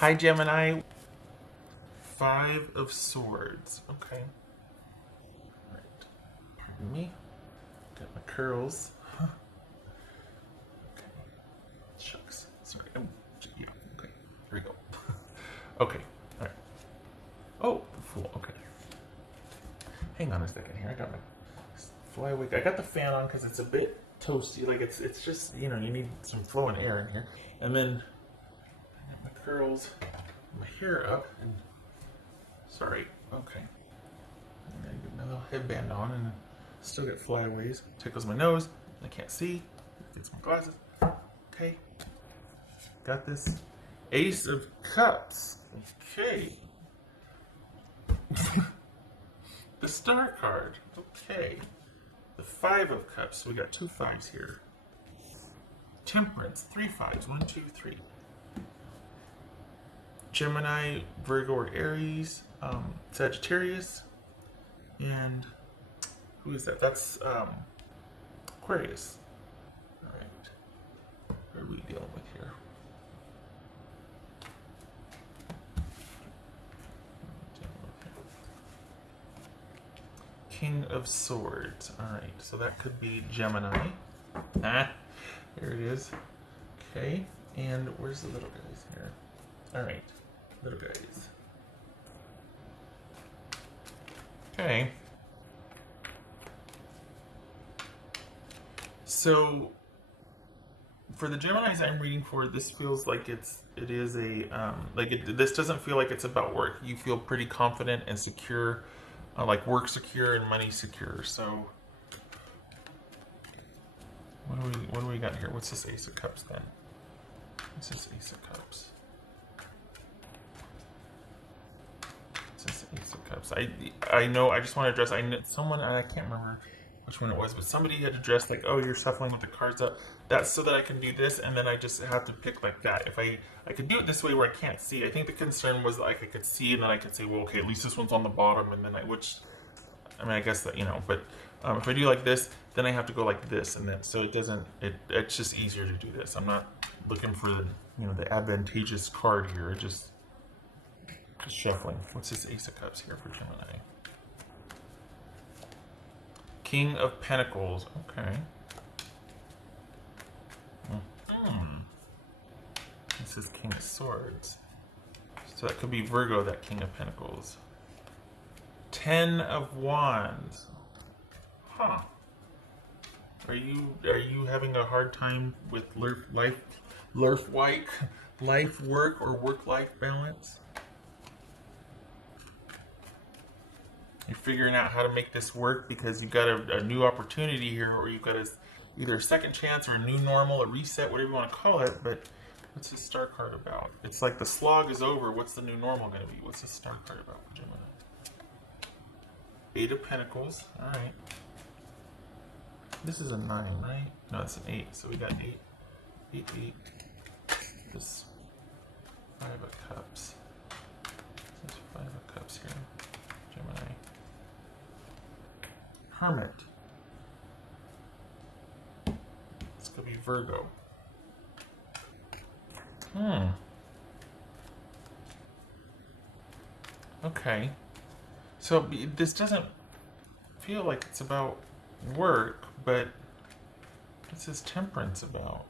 Hi, Gemini. Five of Swords. Okay. Right. Pardon me. Got my curls. Okay. Shucks. Sorry. Oh, yeah. Okay. Here we go. Okay. All right. Oh, fool. Okay. Hang on a second here. I got my fly away. I got the fan on because it's a bit toasty. Like it's just, you need some flowing air in here. And then I got my curls, my hair up, and sorry. Okay. I gotta get my little headband on, and still get flyaways. Tickles my nose. I can't see. Fix my glasses. Okay. Got this. Ace of Cups. Okay. The Star card. Okay. The Five of Cups. So we got two fives here. Temperance. Three fives. 1, 2, 3. Gemini, Virgo, or Aries. Sagittarius. And who is that? That's Aquarius. All right. What are we dealing with here? King of Swords. All right. So that could be Gemini. Ah, there it is. Okay. And where's the little guys here? All right. Little guys. Okay. So for the Geminis I'm reading for, this feels like this doesn't feel like it's about work. You feel pretty confident and secure, like work secure and money secure. So what do we got here? What's this Ace of Cups then? What's this Ace of Cups? Ace of Cups. I know. I just want to address. I know someone. I can't remember which one it was, but somebody had addressed like, oh, you're shuffling with the cards up. That's so that I can do this, and then I just have to pick like that. If I could do it this way where I can't see. I think the concern was like I could see, and then I could say, well, okay, at least this one's on the bottom, and then I guess that But if I do like this, then I have to go like this, and then so it doesn't. It's just easier to do this. I'm not looking for the advantageous card here. Just shuffling. What's this Ace of Cups here for Gemini? King of Pentacles. Okay. This is King of Swords. So that could be Virgo, that King of Pentacles. 10 of Wands. Huh. Are you having a hard time with life work or work-life balance? You're figuring out how to make this work because you've got a new opportunity here, or you've got either a second chance or a new normal, a reset, whatever you want to call it. But what's this Star card about? It's like the slog is over. What's the new normal going to be? What's this Star card about for Gemini? 8 of Pentacles. All right. This is a 9, right? No, it's an 8. So we got 8. 8, 8. This 5 of Cups. There's 5 of Cups here. Gemini. Hermit. This could be Virgo. Okay. So this doesn't feel like it's about work, but what's this Temperance about?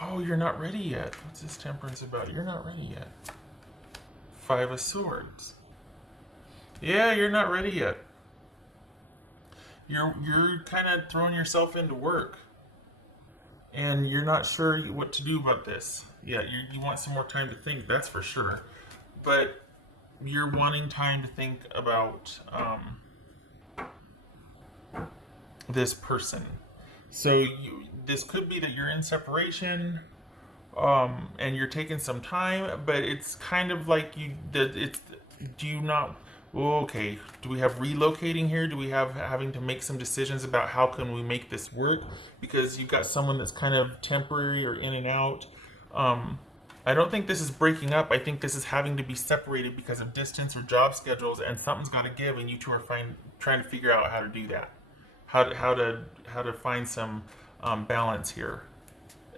Oh, you're not ready yet. What's this Temperance about? You're not ready yet. 5 of Swords. Yeah, you're not ready yet. You're kind of throwing yourself into work, and you're not sure what to do about this. Yeah, you want some more time to think, that's for sure. But you're wanting time to think about this person. So this could be that you're in separation, and you're taking some time, but it's kind of like okay, do we have relocating here? Do we have having to make some decisions about how can we make this work? Because you've got someone that's kind of temporary or in and out. I don't think this is breaking up. I think this is having to be separated because of distance or job schedules, and something's got to give, and you two are trying to figure out how to do that. How to find some balance here.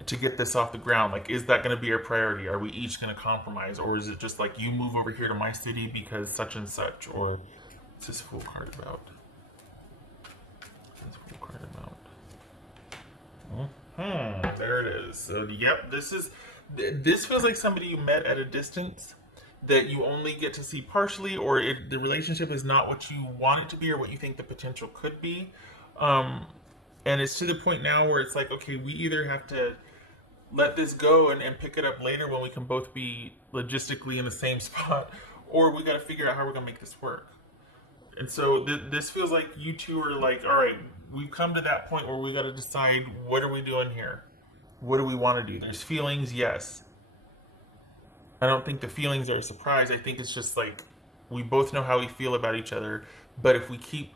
to get this off the ground? Like, is that going to be our priority? Are we each going to compromise, or is it just like you move over here to my city because such and such? Or what's this Fool card about? What's this Fool card about? There it is. So, yep, this feels like somebody you met at a distance that you only get to see partially, or the relationship is not what you want it to be or what you think the potential could be. And it's to the point now where it's like, okay, we either have to let this go and pick it up later when we can both be logistically in the same spot, or we got to figure out how we're going to make this work. And so this feels like you two are like, all right, we've come to that point where we got to decide, what are we doing here? What do we want to do? There's feelings, yes. I don't think the feelings are a surprise. I think it's just like we both know how we feel about each other, but if we keep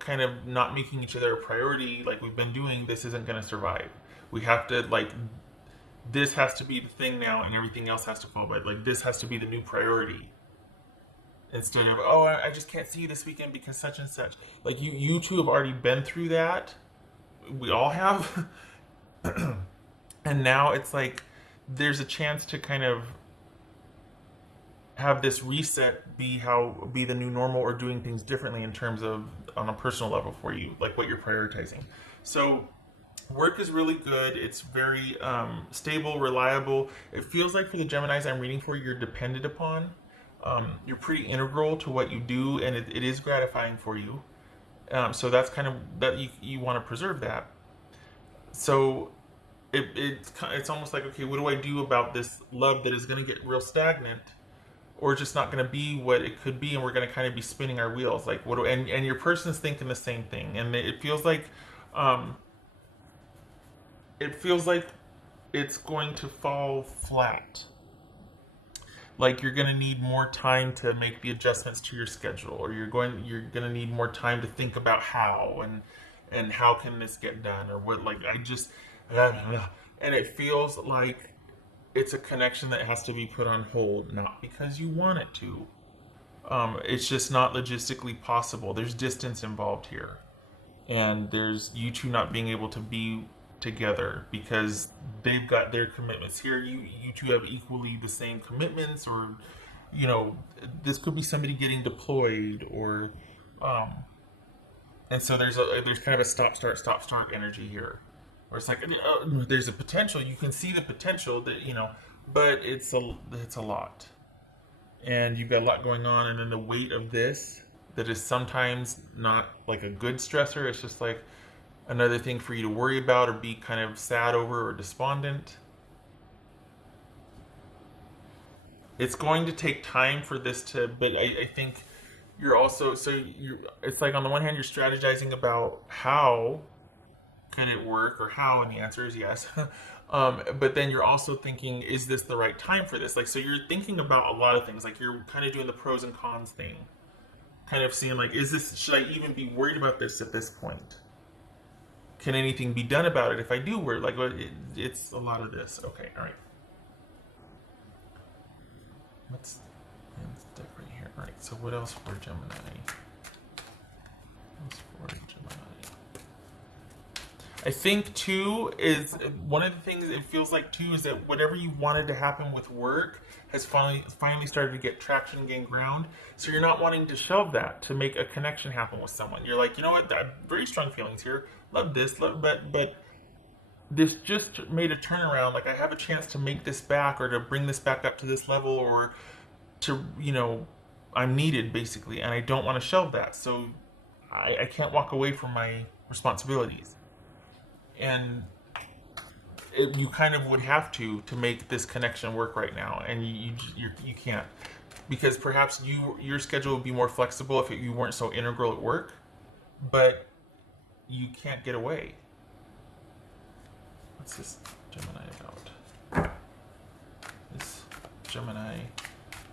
kind of not making each other a priority like we've been doing, this isn't going to survive. We have to, like, this has to be the thing now, and everything else has to fall by. Like, this has to be the new priority. Instead of, oh, I just can't see you this weekend because such and such. Like, you two have already been through that. We all have. And now it's like there's a chance to kind of have this reset be the new normal, or doing things differently in terms of on a personal level for you, like what you're prioritizing. So work is really good. It's very stable, reliable. It feels like for the Geminis I'm reading for, you're dependent upon. You're pretty integral to what you do, and it is gratifying for you. So that's kind of that you want to preserve that. So it's almost like, okay, what do I do about this love that is going to get real stagnant, or just not going to be what it could be, and we're going to kind of be spinning our wheels? Like, and your person's thinking the same thing, and it feels like it's going to fall flat. Like, you're going to need more time to make the adjustments to your schedule, or you're going to need more time to think about how and how can this get done, or what. Like, and it feels like it's a connection that has to be put on hold, not because you want it to. It's just not logistically possible. There's distance involved here, and there's you two not being able to be together because they've got their commitments here. You two have equally the same commitments, or this could be somebody getting deployed, or and so there's kind of a stop start energy here, where it's like, there's a potential. You can see the potential that but it's a lot, and you've got a lot going on, and then the weight of this that is sometimes not like a good stressor. It's just like another thing for you to worry about or be kind of sad over or despondent. It's going to take time for this to, but I think you're also, it's like on the one hand, you're strategizing about how can it work, or how, and the answer is yes. But then you're also thinking, is this the right time for this? Like, so you're thinking about a lot of things. Like, you're kind of doing the pros and cons thing, kind of seeing like, should I even be worried about this at this point? Can anything be done about it if I do worry? Like, it's a lot of this. Okay, all right. Let's stick right here. All right. So what else for Gemini? I think too is one of the things. It feels like too is that whatever you wanted to happen with work has finally started to get traction, gain ground. So you're not wanting to shelve that to make a connection happen with someone. You're like, you know what? I have very strong feelings here. Love this, but this just made a turnaround. Like, I have a chance to make this back, or to bring this back up to this level, or to I'm needed basically, and I don't want to shelve that. So I can't walk away from my responsibilities. And you kind of would have to make this connection work right now, and you can't, because perhaps your schedule would be more flexible if you weren't so integral at work, but you can't get away. What's this Gemini about? This Gemini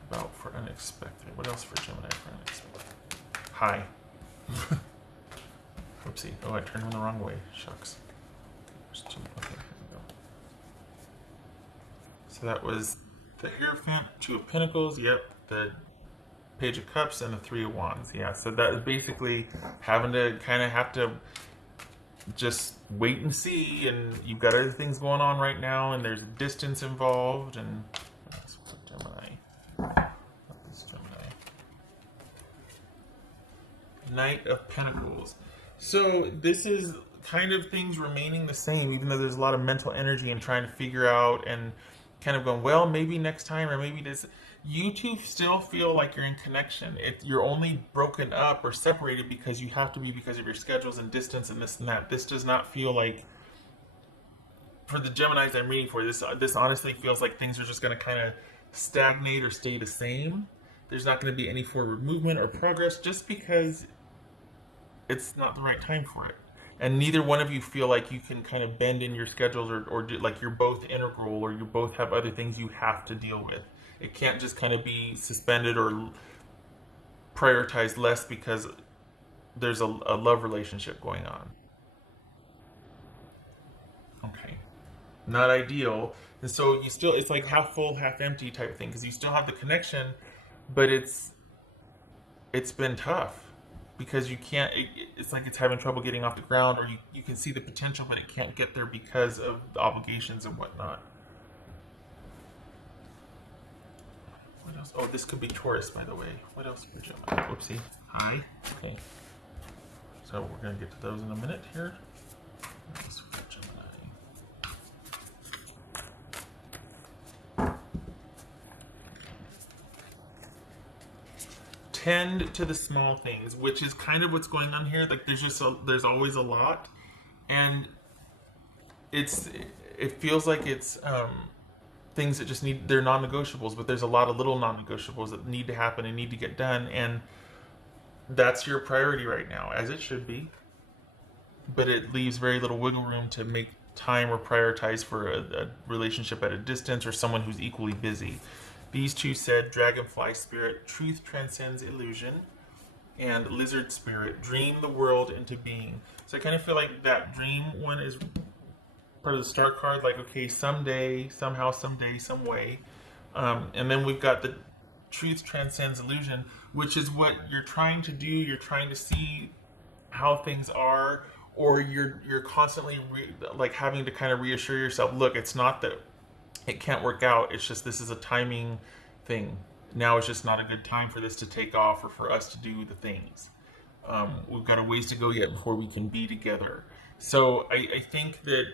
about for unexpected. What else for Gemini for unexpected? Hi. Oopsie. Oh, I turned him the wrong way. Shucks. Okay, here we go. So that was the Hierophant, Two of Pentacles, yep, the Page of Cups, and the Three of Wands. Yeah, so that is basically having to kind of have to just wait and see, and you've got other things going on right now, and there's distance involved, and let's put Gemini. Not this Gemini. Knight of Pentacles. So this is kind of things remaining the same, even though there's a lot of mental energy and trying to figure out and kind of going, well, maybe next time, or maybe this. You two still feel like you're in connection. You're only broken up or separated because you have to be, because of your schedules and distance and this and that. This does not feel like, for the Geminis I'm reading for, this honestly feels like things are just going to kind of stagnate or stay the same. There's not going to be any forward movement or progress, just because it's not the right time for it. And neither one of you feel like you can kind of bend in your schedules, or like you're both integral, or you both have other things you have to deal with. It can't just kind of be suspended or prioritized less because there's a love relationship going on. Okay. Not ideal. And so you still, it's like half full, half empty type thing, because you still have the connection, but it's been tough because you can't, it's like it's having trouble getting off the ground, or you can see the potential, but it can't get there because of the obligations and whatnot. What else? Oh, this could be Taurus, by the way. What else for Gemini? Whoopsie. Hi. Okay. So we're going to get to those in a minute here. What else for Gemini? Tend to the small things, which is kind of what's going on here. Like there's always a lot, and it feels like it's things that just they're non-negotiables, but there's a lot of little non-negotiables that need to happen and need to get done, and that's your priority right now, as it should be. But it leaves very little wiggle room to make time or prioritize for a relationship at a distance, or someone who's equally busy. These two said Dragonfly Spirit, truth transcends illusion, and Lizard Spirit, dream the world into being. So I kind of feel like that dream one is part of the star card, like, okay, someday, somehow, someday, some way. And then we've got the truth transcends illusion, which is what you're trying to do. You're trying to see how things are, or you're constantly like having to kind of reassure yourself, look, it's not that it can't work out, it's just this is a timing thing. Now it's just not a good time for this to take off, or for us to do the things. We've got a ways to go yet before we can be together. So I think that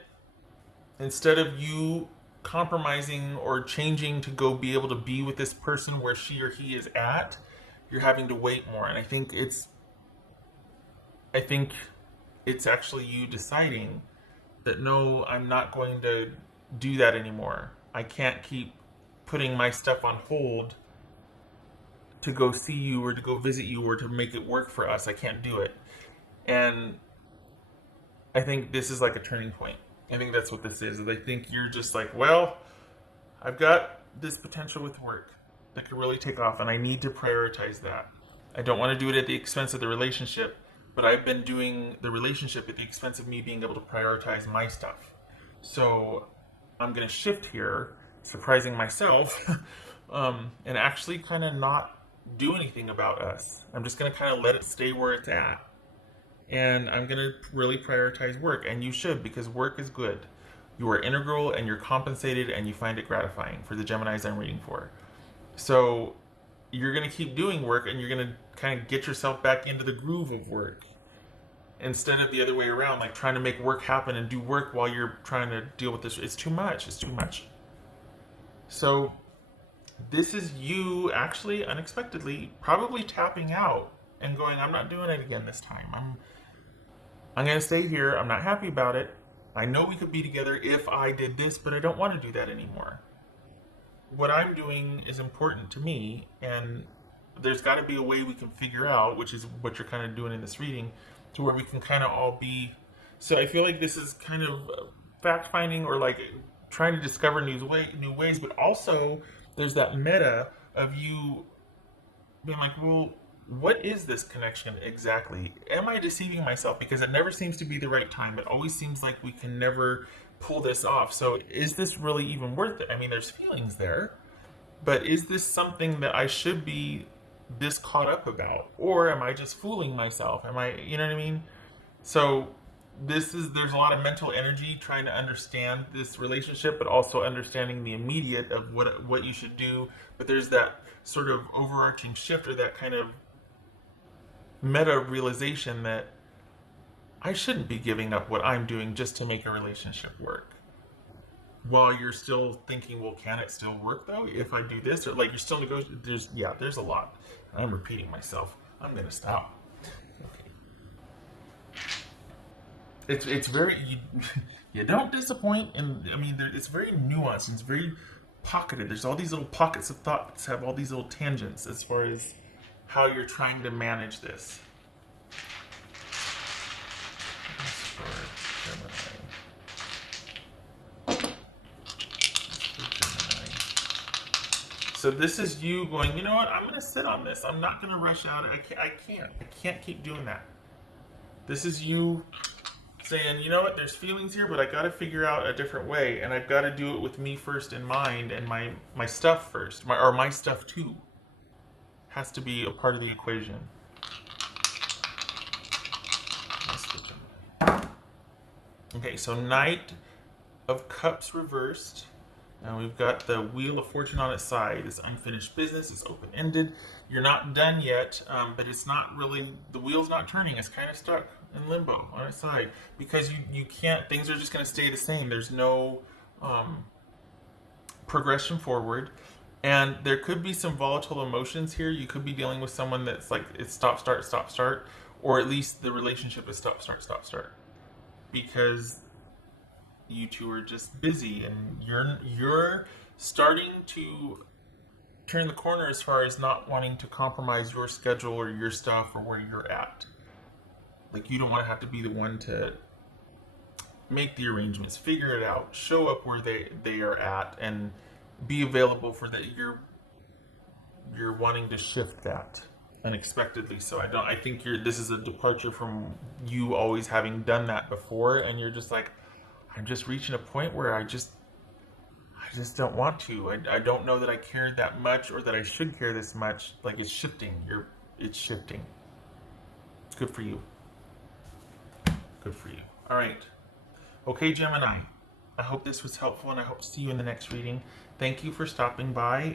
instead of you compromising or changing to go be able to be with this person where she or he is at, you're having to wait more. And I think it's actually you deciding that, no, I'm not going to do that anymore. I can't keep putting my stuff on hold to go see you or to go visit you or to make it work for us. I can't do it. And I think this is like a turning point. I think that's what this is. I think you're just like, well, I've got this potential with work that could really take off, and I need to prioritize that. I don't want to do it at the expense of the relationship, but I've been doing the relationship at the expense of me being able to prioritize my stuff. So I'm going to shift here, surprising myself, and actually kind of not do anything about us. I'm just going to kind of let it stay where it's at. And I'm going to really prioritize work. And you should, because work is good. You are integral, and you're compensated, and you find it gratifying, for the Geminis I'm reading for. So you're going to keep doing work, and you're going to kind of get yourself back into the groove of work, instead of the other way around, like trying to make work happen and do work while you're trying to deal with this. It's too much. It's too much. So this is you actually unexpectedly probably tapping out and going, I'm not doing it again this time. I'm going to stay here. I'm not happy about it. I know we could be together if I did this, but I don't want to do that anymore. What I'm doing is important to me, and there's got to be a way we can figure out, which is what you're kind of doing in this reading, to where we can kind of all be. So I feel like this is kind of fact-finding, or like trying to discover new ways, but also there's that meta of you being like, well, what is this connection exactly? Am I deceiving myself? Because it never seems to be the right time. It always seems like we can never pull this off. So is this really even worth it? I mean, there's feelings there, but is this something that I should be this caught up about? Or am I just fooling myself? Am I, you know what I mean? So there's a lot of mental energy trying to understand this relationship, but also understanding the immediate of what you should do. But there's that sort of overarching shift, or that kind of meta realization that I shouldn't be giving up what I'm doing just to make a relationship work. While you're still thinking, well, can it still work though if I do this? Or like you're still negotiating. There's a lot. I'm repeating myself. I'm gonna stop. Okay. It's very you don't disappoint, and I mean it's very nuanced and it's very pocketed. There's all these little pockets of thoughts, have all these little tangents as far as how you're trying to manage this. For So this is you going, you know what? I'm going to sit on this. I'm not going to rush out. I can't keep doing that. This is you saying, you know what? There's feelings here, but I got to figure out a different way, and I've got to do it with me first in mind, and my stuff first, my stuff too, has to be a part of the equation. Okay, so Knight of Cups reversed. Now we've got the Wheel of Fortune on its side. It's unfinished business. It's open-ended. You're not done yet, but it's not really, the wheel's not turning. It's kind of stuck in limbo on its side because you can't, things are just going to stay the same. There's no progression forward. And there could be some volatile emotions here. You could be dealing with someone that's like, it's stop, start, or at least the relationship is stop, start. Because you two are just busy, and you're starting to turn the corner as far as not wanting to compromise your schedule or your stuff or where you're at. Like you don't want to have to be the one to make the arrangements, figure it out, show up where they are at, and be available for that. You're wanting to shift that unexpectedly. So I think this is a departure from you always having done that before, and you're just like, I'm just reaching a point where I just don't want to. I don't know that I care that much, or that I should care this much. Like it's shifting. It's shifting. Good for you. Good for you. All right. Okay, Gemini. I hope this was helpful, and I hope to see you in the next reading. Thank you for stopping by.